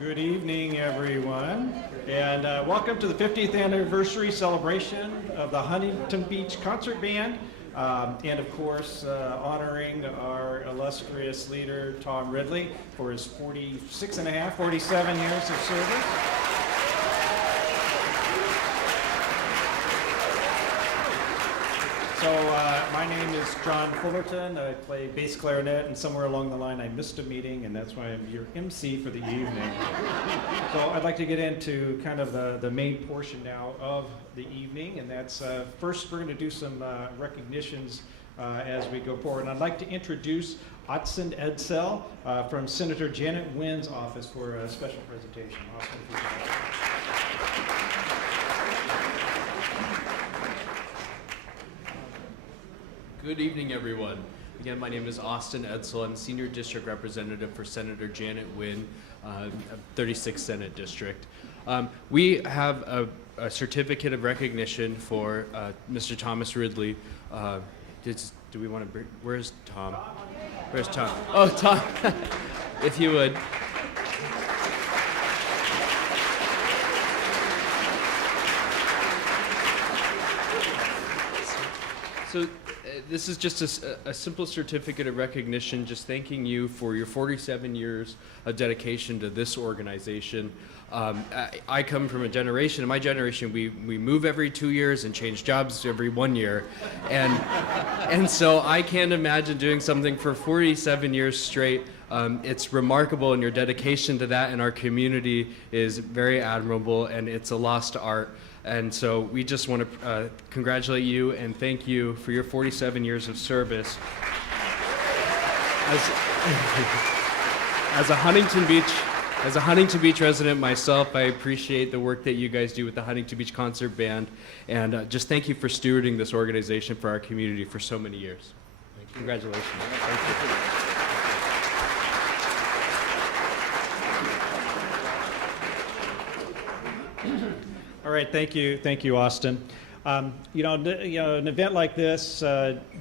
Good evening, everyone, and welcome to the 50th anniversary celebration of the Huntington Beach Concert Band, and of course, honoring our illustrious leader, Tom Ridley, for his 47 years of service. So my name is John Fullerton. I play bass clarinet, and somewhere along the line I missed a meeting, and that's why I'm your MC for the evening. So I'd like to get into kind of the main portion now of the evening, and that's first we're going to do some recognitions as we go forward. And I'd like to introduce Otson Edsel from Senator Janet Wynn's office for a special presentation. Good evening, everyone. Again, my name is Austin Edsel. I'm Senior District Representative for Senator Janet Wynn, 36th Senate District. We have a certificate of recognition for Mr. Thomas Ridley. Do we want to bring, where's Tom? Where's Tom? Oh, Tom, if you would. So this is just a simple certificate of recognition, just thanking you for your 47 years of dedication to this organization. I come from a generation, in my generation, we move every 2 years and change jobs every 1 year. And so I can't imagine doing something for 47 years straight. It's remarkable, and your dedication to that in our community is very admirable, and it's a lost art. And so we just want to congratulate you and thank you for your 47 years of service. As a Huntington Beach resident myself, I appreciate the work that you guys do with the Huntington Beach Concert Band, and just thank you for stewarding this organization for our community for so many years. Congratulations. Thank you. All right, thank you, Austin. An event like this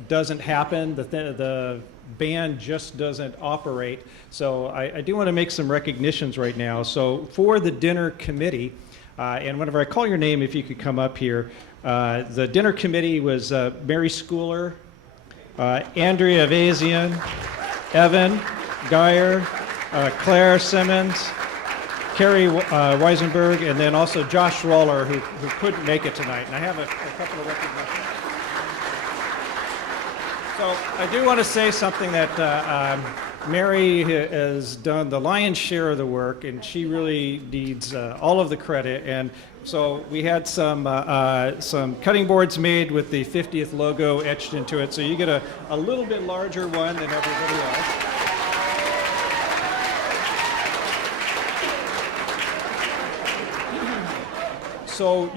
doesn't happen. The band just doesn't operate. So I do want to make some recognitions right now. So for the dinner committee, and whenever I call your name, if you could come up here, the dinner committee was Mary Schooler, Andrea Avazian, Evan Geyer, Claire Simmons, Carrie Weisenberg, and then also Josh Roller, who couldn't make it tonight. And I have a couple of recognitions. So I do want to say something that Mary has done the lion's share of the work, and she really needs all of the credit. And so we had some cutting boards made with the 50th logo etched into it. So you get a little bit larger one than everybody else. So,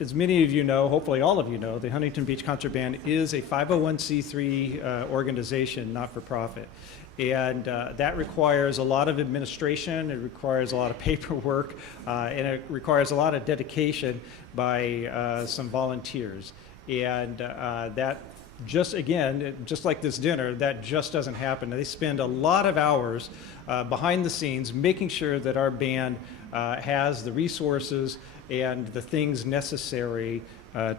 as many of you know, hopefully all of you know, the Huntington Beach Concert Band is a 501c3 organization, not-for-profit. And that requires a lot of administration, it requires a lot of paperwork, and it requires a lot of dedication by some volunteers. And that just like this dinner, that just doesn't happen. They spend a lot of hours behind the scenes making sure that our band has the resources and the things necessary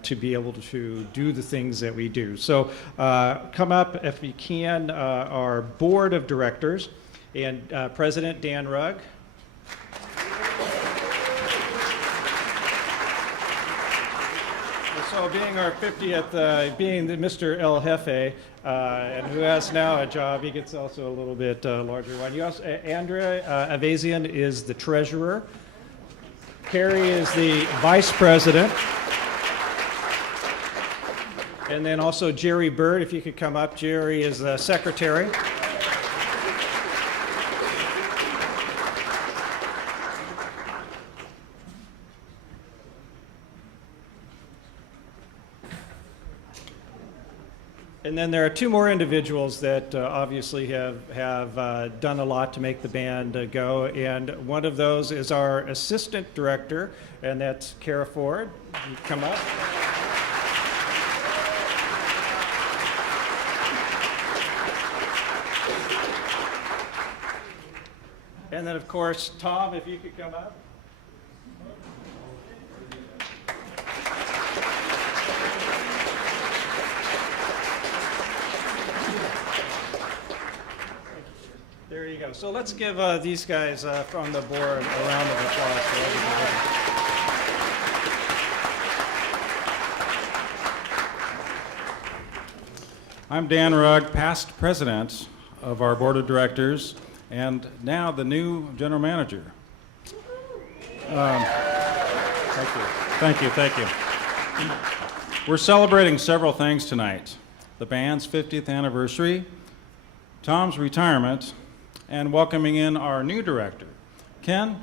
to be able to do the things that we do. So come up, if you can, our board of directors, and President Dan Rugg. So being our 50th, being Mr. El Jefe, and who has now a job, he gets also a little bit larger one. You also, Andrea Avazian is the treasurer. Carrie is the vice president. And then also Jerry Bird, if you could come up. Jerry is the secretary. And then there are two more individuals that obviously have done a lot to make the band go, and one of those is our assistant director, and that's Kara Ford. You come up. And then, of course, Tom, if you could come up. There you go. So let's give these guys from the board a round of applause for everybody. I'm Dan Rugg, past president of our board of directors, and now the new general manager. Thank you. We're celebrating several things tonight. The band's 50th anniversary, Tom's retirement, and welcoming in our new director. Ken?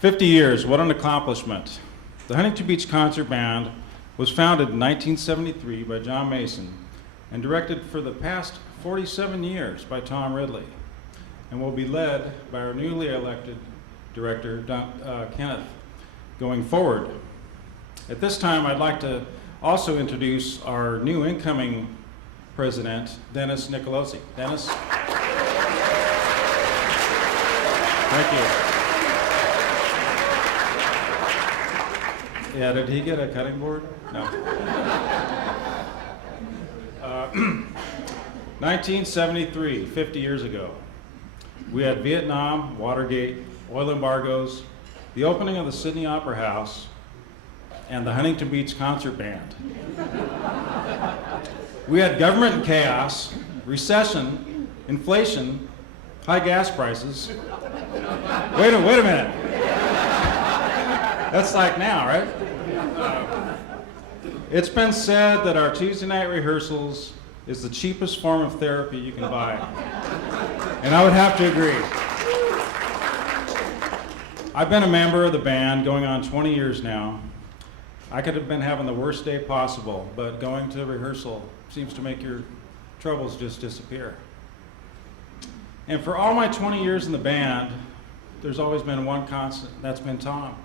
50 years, what an accomplishment. The Huntington Beach Concert Band was founded in 1973 by John Mason and directed for the past 47 years by Tom Ridley, and will be led by our newly elected director, Kenneth, going forward. At this time, I'd like to also introduce our new incoming president, Dennis Nicolosi. Dennis? Thank you. Yeah, did he get a cutting board? No. 1973, 50 years ago. We had Vietnam, Watergate, oil embargoes, the opening of the Sydney Opera House, and the Huntington Beach Concert Band. We had government and chaos, recession, inflation, high gas prices. Wait a minute. That's like now, right? It's been said that our Tuesday night rehearsals is the cheapest form of therapy you can buy. And I would have to agree. I've been a member of the band going on 20 years now. I could have been having the worst day possible, but going to rehearsal seems to make your troubles just disappear. And for all my 20 years in the band, there's always been one constant, that's been Tom.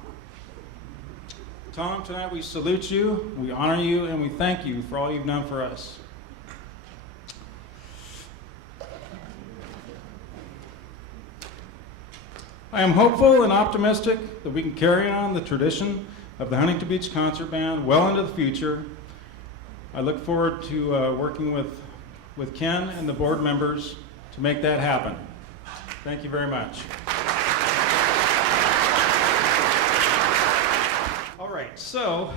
Tom, tonight we salute you, we honor you, and we thank you for all you've done for us. I am hopeful and optimistic that we can carry on the tradition of the Huntington Beach Concert Band well into the future. I look forward to working with Ken and the board members to make that happen. Thank you very much. All right, so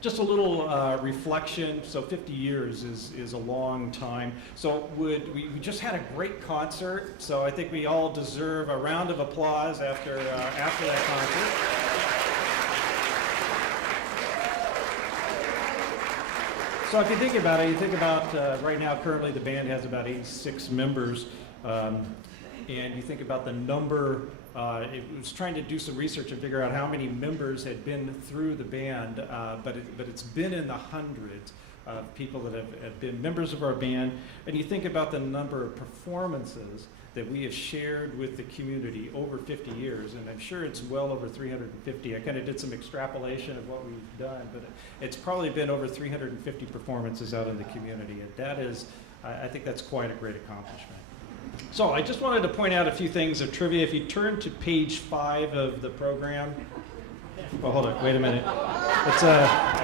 just a little reflection. So 50 years is a long time. So we just had a great concert. So I think we all deserve a round of applause after that concert. So if you think about it, right now, currently the band has about 86 members, and you think about the number, it was trying to do some research and figure out how many members had been through the band, but it's been in the hundreds of people that have been members of our band, and you think about the number of performances that we have shared with the community over 50 years, and I'm sure it's well over 350. I kind of did some extrapolation of what we've done, but it's probably been over 350 performances out in the community, and that is, I think that's quite a great accomplishment. So I just wanted to point out a few things of trivia. If you turn to page 5 of the program, well, hold on, wait a minute. It's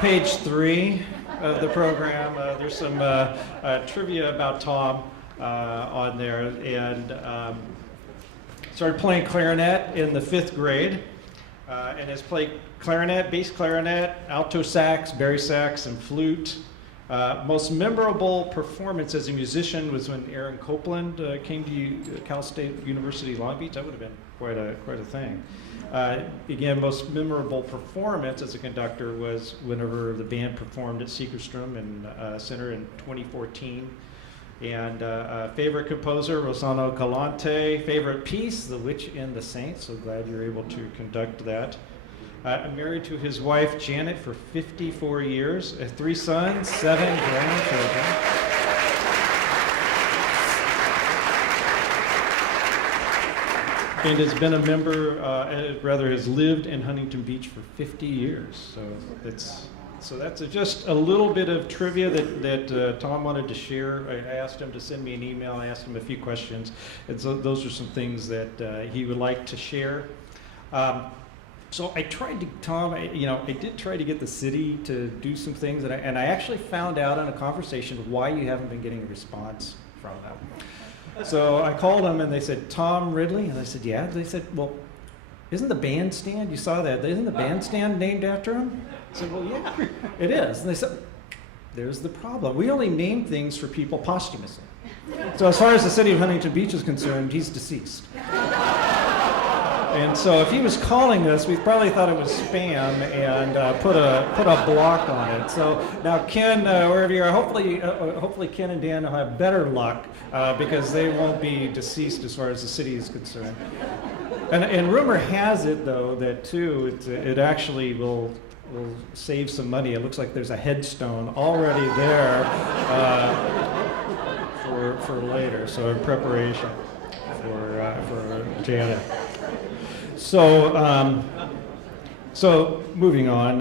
page 3 of the program. There's some trivia about Tom on there, and started playing clarinet in the 5th grade, and has played clarinet, bass clarinet, alto sax, bari sax, and flute. Most memorable performance as a musician was when Aaron Copeland came to Cal State University Long Beach. That would have been quite a thing. Again, most memorable performance as a conductor was whenever the band performed at Segerstrom Center in 2014. And favorite composer, Rossano Calante. Favorite piece, The Witch and the Saint. So glad you're able to conduct that. Married to his wife, Janet, for 54 years. 3 sons, 7 grandchildren. And has been a member, has lived in Huntington Beach for 50 years. So it's So that's just a little bit of trivia that Tom wanted to share. I asked him to send me an email. I asked him a few questions, and so those are some things that he would like to share. So I tried to, Tom, I did try to get the city to do some things, and I actually found out in a conversation why you haven't been getting a response from them. So I called them, and they said, Tom Ridley? And I said, yeah. They said, well, isn't the bandstand, you saw that, isn't the bandstand named after him? I said, well, yeah, it is. And they said, there's the problem. We only name things for people posthumously. So as far as the city of Huntington Beach is concerned, he's deceased. And so if he was calling us, we probably thought it was spam and put a block on it. So now Ken, wherever you are, hopefully Ken and Dan will have better luck because they won't be deceased as far as the city is concerned. And rumor has it, though, that too, it actually will save some money. It looks like there's a headstone already there for later, so in preparation for Janet. So moving on,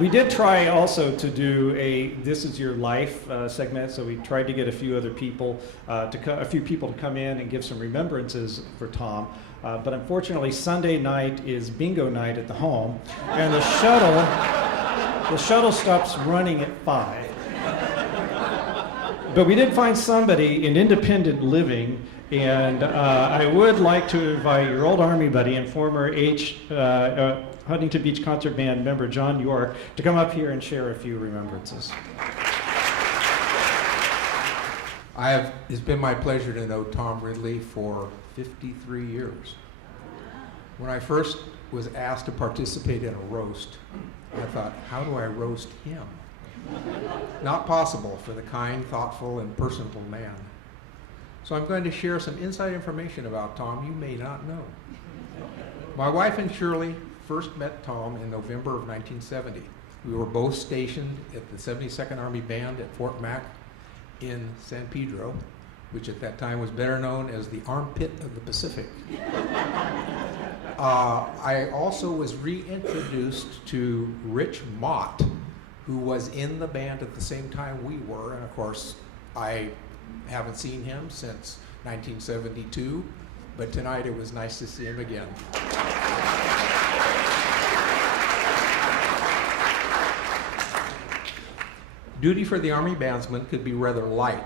we did try also to do a "This Is Your Life" segment. So we tried to get a few other people, a few people to come in and give some remembrances for Tom. But unfortunately, Sunday night is bingo night at the home, and the shuttle stops running at 5. But we did find somebody in independent living, and I would like to invite your old Army buddy and former Huntington Beach Concert Band member John York to come up here and share a few remembrances. It's been my pleasure to know Tom Ridley for 53 years. When I first was asked to participate in a roast, I thought, how do I roast him? Not possible for the kind, thoughtful, and personable man. So I'm going to share some inside information about Tom you may not know. My wife and Shirley first met Tom in November of 1970. We were both stationed at the 72nd Army Band at Fort Mac in San Pedro, which at that time was better known as the armpit of the Pacific. I also was reintroduced to Rich Mott, who was in the band at the same time we were, and of course, I haven't seen him since 1972, but tonight it was nice to see him again. Duty for the Army bandsman could be rather light.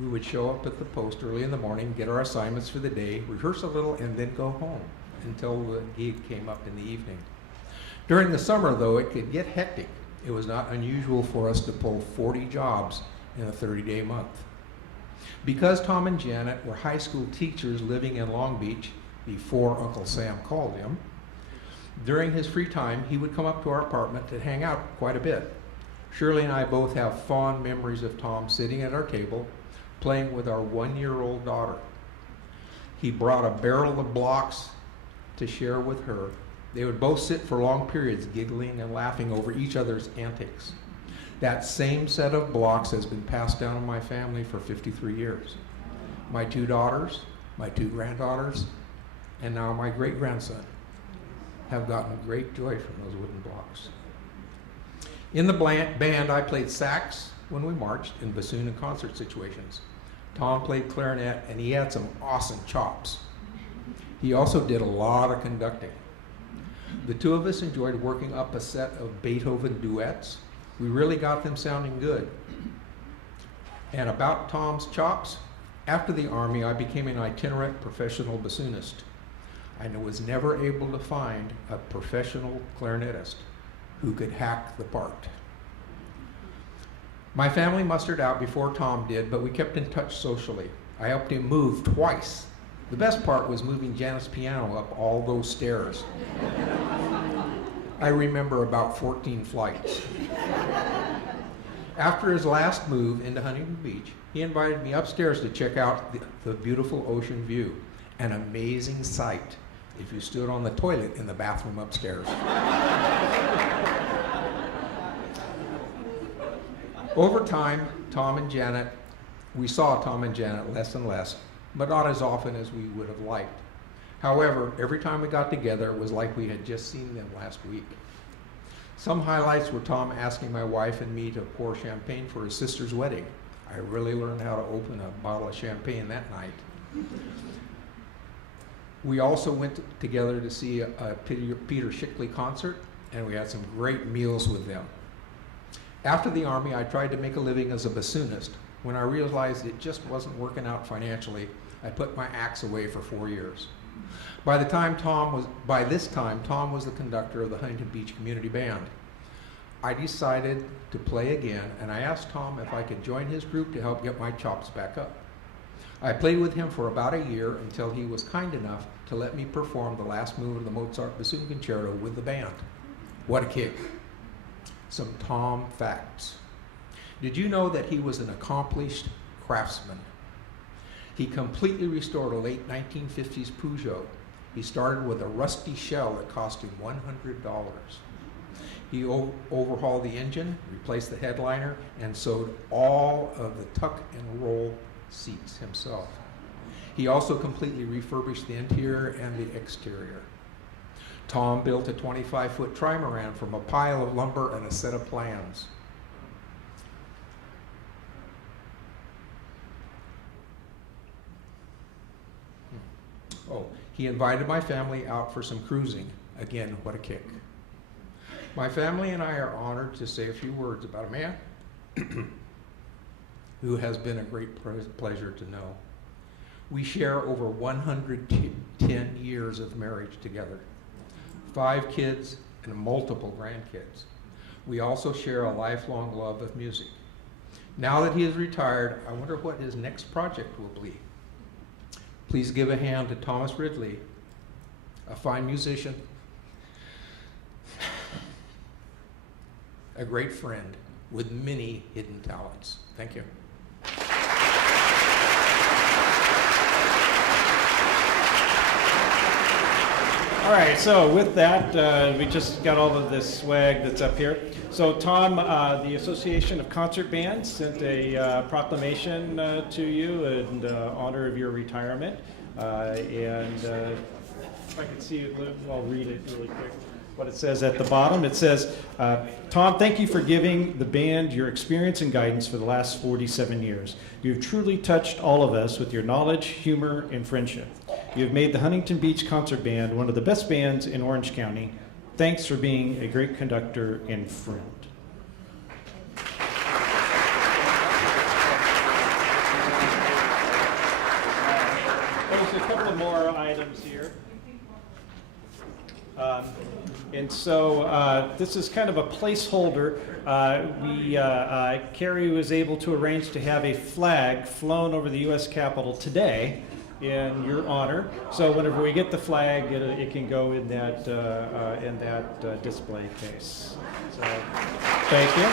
We would show up at the post early in the morning, get our assignments for the day, rehearse a little, and then go home until the gig came up in the evening. During the summer, though, it could get hectic. It was not unusual for us to pull 40 jobs in a 30-day month. Because Tom and Janet were high school teachers living in Long Beach before Uncle Sam called him, during his free time, he would come up to our apartment to hang out quite a bit. Shirley and I both have fond memories of Tom sitting at our table, playing with our 1-year-old daughter. He brought a barrel of blocks to share with her. They would both sit for long periods giggling and laughing over each other's antics. That same set of blocks has been passed down in my family for 53 years. My 2 daughters, my 2 granddaughters, and now my great-grandson have gotten great joy from those wooden blocks. In the band, I played sax when we marched in bassoon and concert situations. Tom played clarinet, and he had some awesome chops. He also did a lot of conducting. The two of us enjoyed working up a set of Beethoven duets. We really got them sounding good. And about Tom's chops, after the Army, I became an itinerant professional bassoonist. I was never able to find a professional clarinetist who could hack the part. My family mustered out before Tom did, but we kept in touch socially. I helped him move twice. The best part was moving Janet's piano up all those stairs. I remember about 14 flights. After his last move into Huntington Beach, he invited me upstairs to check out the beautiful ocean view. An amazing sight if you stood on the toilet in the bathroom upstairs. Over time, we saw Tom and Janet less and less, but not as often as we would have liked. However, every time we got together, it was like we had just seen them last week. Some highlights were Tom asking my wife and me to pour champagne for his sister's wedding. I really learned how to open a bottle of champagne that night. We also went together to see a Peter Shickley concert, and we had some great meals with them. After the Army, I tried to make a living as a bassoonist. When I realized it just wasn't working out financially, I put my axe away for 4 years. By this time, Tom was the conductor of the Huntington Beach Community Band. I decided to play again, and I asked Tom if I could join his group to help get my chops back up. I played with him for about a year until he was kind enough to let me perform the last move of the Mozart Bassoon Concerto with the band. What a kick. Some Tom facts. Did you know that he was an accomplished craftsman? He completely restored a late 1950s Peugeot. He started with a rusty shell that cost him $100. He overhauled the engine, replaced the headliner, and sewed all of the tuck and roll seats himself. He also completely refurbished the interior and the exterior. Tom built a 25-foot trimaran from a pile of lumber and a set of plans. Oh, he invited my family out for some cruising. Again, what a kick. My family and I are honored to say a few words about a man who has been a great pleasure to know. We share over 110 years of marriage together, 5 kids and multiple grandkids. We also share a lifelong love of music. Now that he is retired, I wonder what his next project will be. Please give a hand to Thomas Ridley, a fine musician, a great friend with many hidden talents. Thank you. All right, so with that, we just got all of this swag that's up here. So Tom, the Association of Concert Bands sent a proclamation to you in honor of your retirement. If I can see it, I'll read it really quick. What it says at the bottom, it says, Tom, thank you for giving the band your experience and guidance for the last 47 years. You've truly touched all of us with your knowledge, humor, and friendship. You have made the Huntington Beach Concert Band one of the best bands in Orange County. Thanks for being a great conductor and friend. There's a couple of more items here. And so this is kind of a placeholder. Carrie was able to arrange to have a flag flown over the U.S. Capitol today in your honor. So whenever we get the flag, it can go in that display case. So thank you.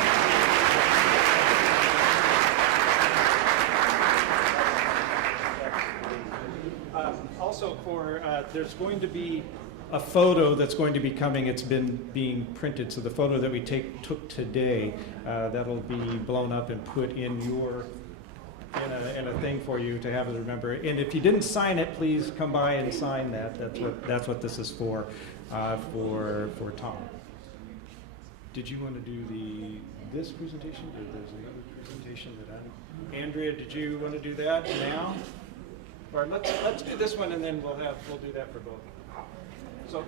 Also, there's going to be a photo that's going to be coming. It's been being printed, so the photo that we took today, that'll be blown up and put in in a thing for you to have as a remember. And if you didn't sign it, please come by and sign that. That's what this is for Tom. Did you want to do this presentation, or there's another presentation that Andrea, did you want to do that now? Or let's do this one, and then we'll do that for both. So,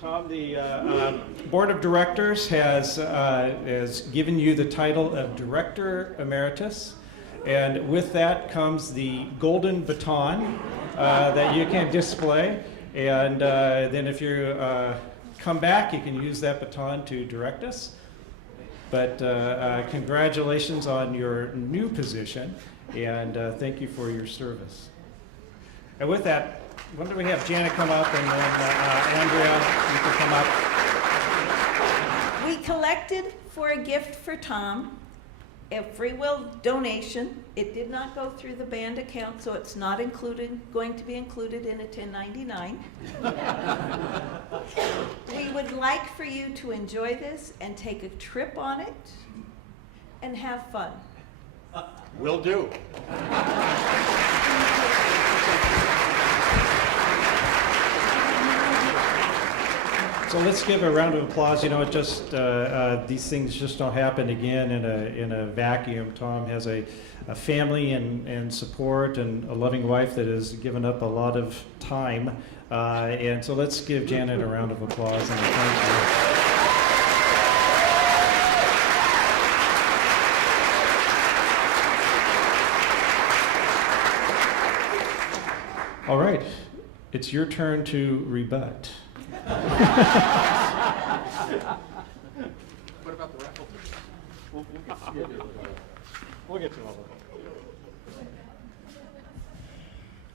Tom, the Board of Directors has given you the title of Director Emeritus, and with that comes the golden baton that you can display, and then if you come back, you can use that baton to direct us. But congratulations on your new position, and thank you for your service. And with that, why don't we have Janet come up, and then Andrea, you can come up. We collected for a gift for Tom, a free will donation. It did not go through the band account, so it's not going to be included in a 1099. We would like for you to enjoy this and take a trip on it and have fun. Will do. So let's give a round of applause. You know, it just these things just don't happen again in a vacuum. Tom has a family and support and a loving wife that has given up a lot of time. And so let's give Janet a round of applause and thank you. All right, it's your turn to rebut. What about the raffle tickets? We'll get to all of it.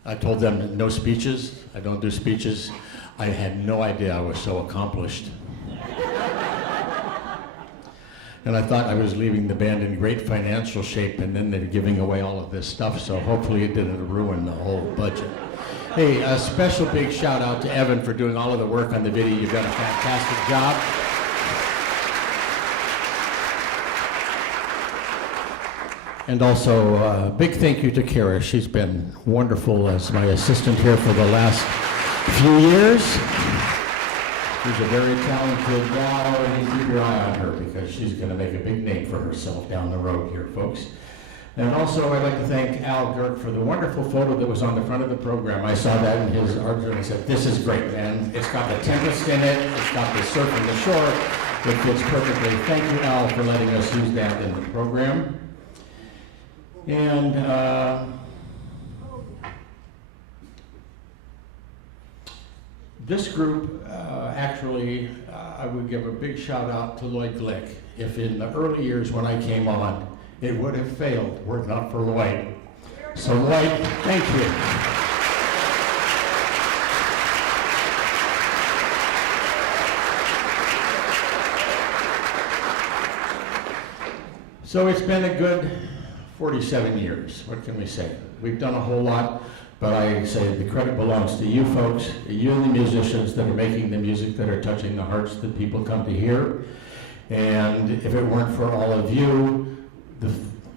I told them no speeches. I don't do speeches. I had no idea I was so accomplished. And I thought I was leaving the band in great financial shape, and then they're giving away all of this stuff, so hopefully it didn't ruin the whole budget. Hey, a special big shout out to Evan for doing all of the work on the video. You've done a fantastic job. And also, big thank you to Kara. She's been wonderful as my assistant here for the last few years. She's a very talented gal, and you keep your eye on her because she's going to make a big name for herself down the road here, folks. And also, I'd like to thank Al Girk for the wonderful photo that was on the front of the program. I saw that in his article, and I said, this is great, man. It's got the Tempest in it. It's got the surf on the shore. It fits perfectly. Thank you, Al, for letting us use that in the program. And this group, actually, I would give a big shout out to Lloyd Glick. If in the early years when I came on, it would have failed were it not for Lloyd. So Lloyd, thank you. So it's been a good 47 years. What can we say? We've done a whole lot, but I say the credit belongs to you folks, you the musicians that are making the music that are touching the hearts that people come to hear. And if it weren't for all of you, the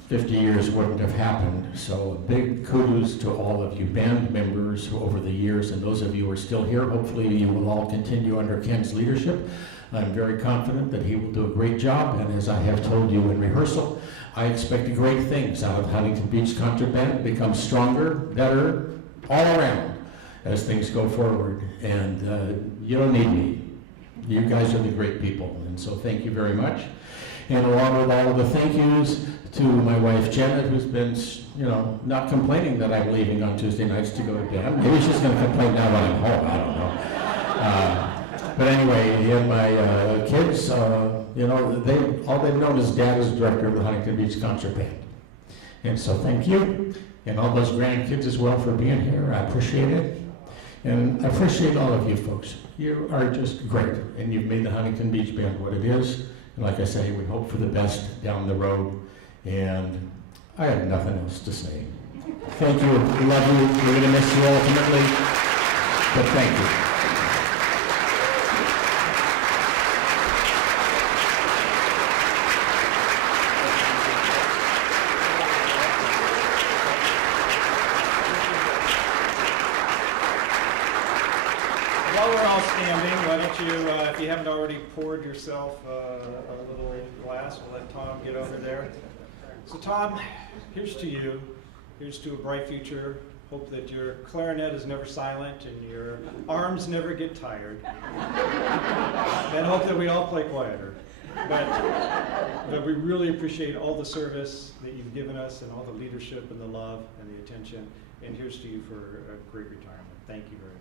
50 years wouldn't have happened. So a big kudos to all of you band members who over the years, and those of you who are still here, hopefully you will all continue under Ken's leadership. I'm very confident that he will do a great job, and as I have told you in rehearsal, I expect great things out of Huntington Beach Concert Band, become stronger, better, all around as things go forward. And you don't need me. You guys are the great people, and so thank you very much. And along with all of the thank yous to my wife Janet, who's been, not complaining that I'm leaving on Tuesday nights to go to band. Maybe she's going to complain now that I'm home. I don't know. But anyway, and my kids, all they've known is Dad is director of the Huntington Beach Concert Band. And so thank you, and all those grandkids as well for being here. I appreciate it. And I appreciate all of you folks. You are just great, and you've made the Huntington Beach Band what it is. And like I say, we hope for the best down the road, and I have nothing else to say. Thank you. We love you. We're going to miss you ultimately, but thank you. While we're all standing, why don't you, if you haven't already poured yourself a little glass, we'll let Tom get over there. So Tom, here's to you. Here's to a bright future. Hope that your clarinet is never silent and your arms never get tired. And hope that we all play quieter. But we really appreciate all the service that you've given us and all the leadership and the love and the attention. And here's to you for a great retirement. Thank you very much.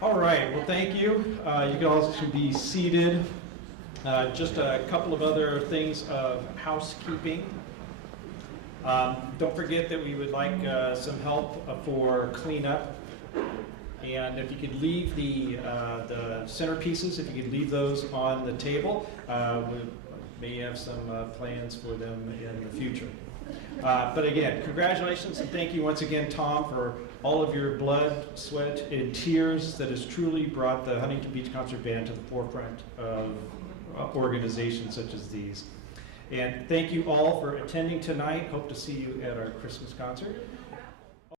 All right, well, thank you. You can all be seated. Just a couple of other things of housekeeping. Don't forget that we would like some help for cleanup. And if you could leave the centerpieces, if you could leave those on the table, we may have some plans for them in the future. But again, congratulations and thank you once again, Tom, for all of your blood, sweat, and tears that has truly brought the Huntington Beach Concert Band to the forefront of organizations such as these. And thank you all for attending tonight. Hope to see you at our Christmas concert.